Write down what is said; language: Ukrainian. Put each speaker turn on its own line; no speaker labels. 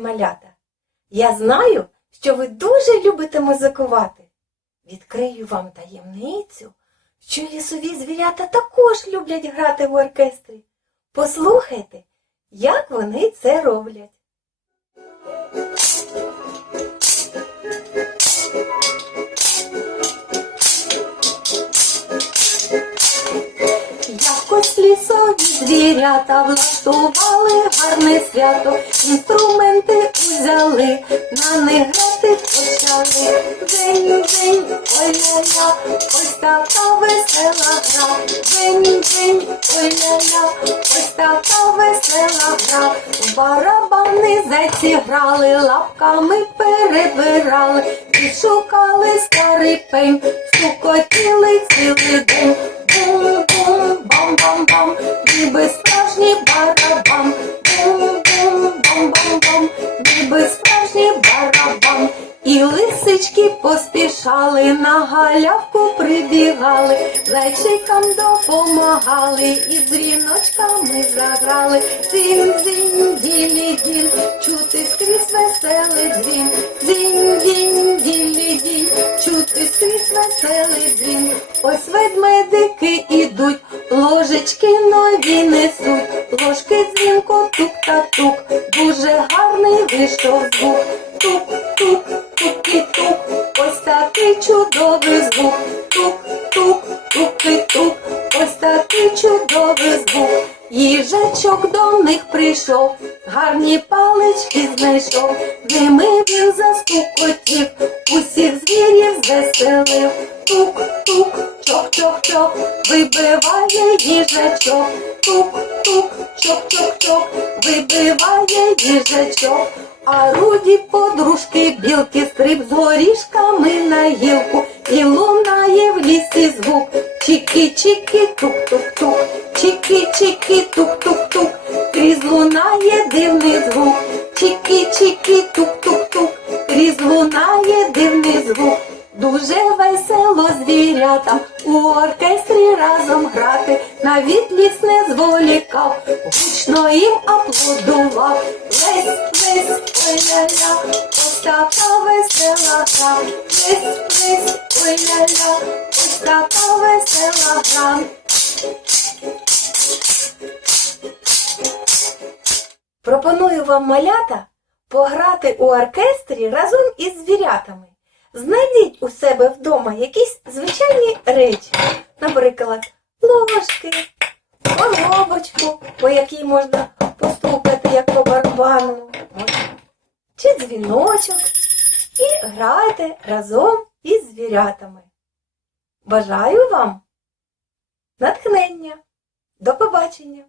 малята. Я знаю, що ви дуже любите музикувати. Відкрию вам таємницю, що лісові звірята також люблять грати в оркестрі. Послухайте, як вони це роблять. Якось лісові звірята влаштували гарне свято, інструменти узяли, на них грати почали. День, день, ой-ля-ля, ось така весела гра. День, день, ой-ля-ля, ось така весела гра. Барабани заціграли, лапками перебирали, і шукали старий пень, стукотіли цілий день. Справжній барабан. Бум-бум, бам-бам-бам, ніби справжній барабан. І лисички поспішали, на галявку прибігали, зайчикам допомагали, і дзвіночками заграли. Дзінь, дзінь, ділі, діль, чути скрізь веселий дзвін. Дзінь, дзінь, ділі, діль, чути скрізь веселий дзвін. Ось ведмедики ідуть, ложечки нові несуть, ложки дзвінко тук та тук, дуже гарний вийшов звук. Тук, тук, тук і тук, ось такий чудовий звук. Тук, тук, тук і тук, ось такий чудовий звук. Їжачок до них прийшов, гарні палички знайшов, ними він застукотів, усіх звірів звеселив. Тук, тук, чок, чок, чок, вибиває їжачок. Тук, тук, чок, чок, чок, вибиває їжачок. А руді подружки білки стриб з горішками на гілку і лунає в лісі звук. Чікі-чікі, тук-тук-тук, чікі-чікі, тук-тук-тук, крізь лунає дивний звук. Чікі-чікі, тук-тук-тук, крізь лунає дивний звук. Дуже весело звірятам у оркестрі разом грати, навіть ліс не зволікав, гучно їм аплодував. Лесь, лесь, ой-ля-ля, ось така весела гра. Лесь, лесь, ой-ля-ля, ось така весела гра. Пропоную вам малята пограти у оркестрі разом із звірятами. Знайдіть у себе вдома якісь звичайні речі, наприклад, ложки, коробочку, по якій можна постукати, як по барабану, чи дзвіночок, і грайте разом із звірятами. Бажаю вам натхнення. До побачення!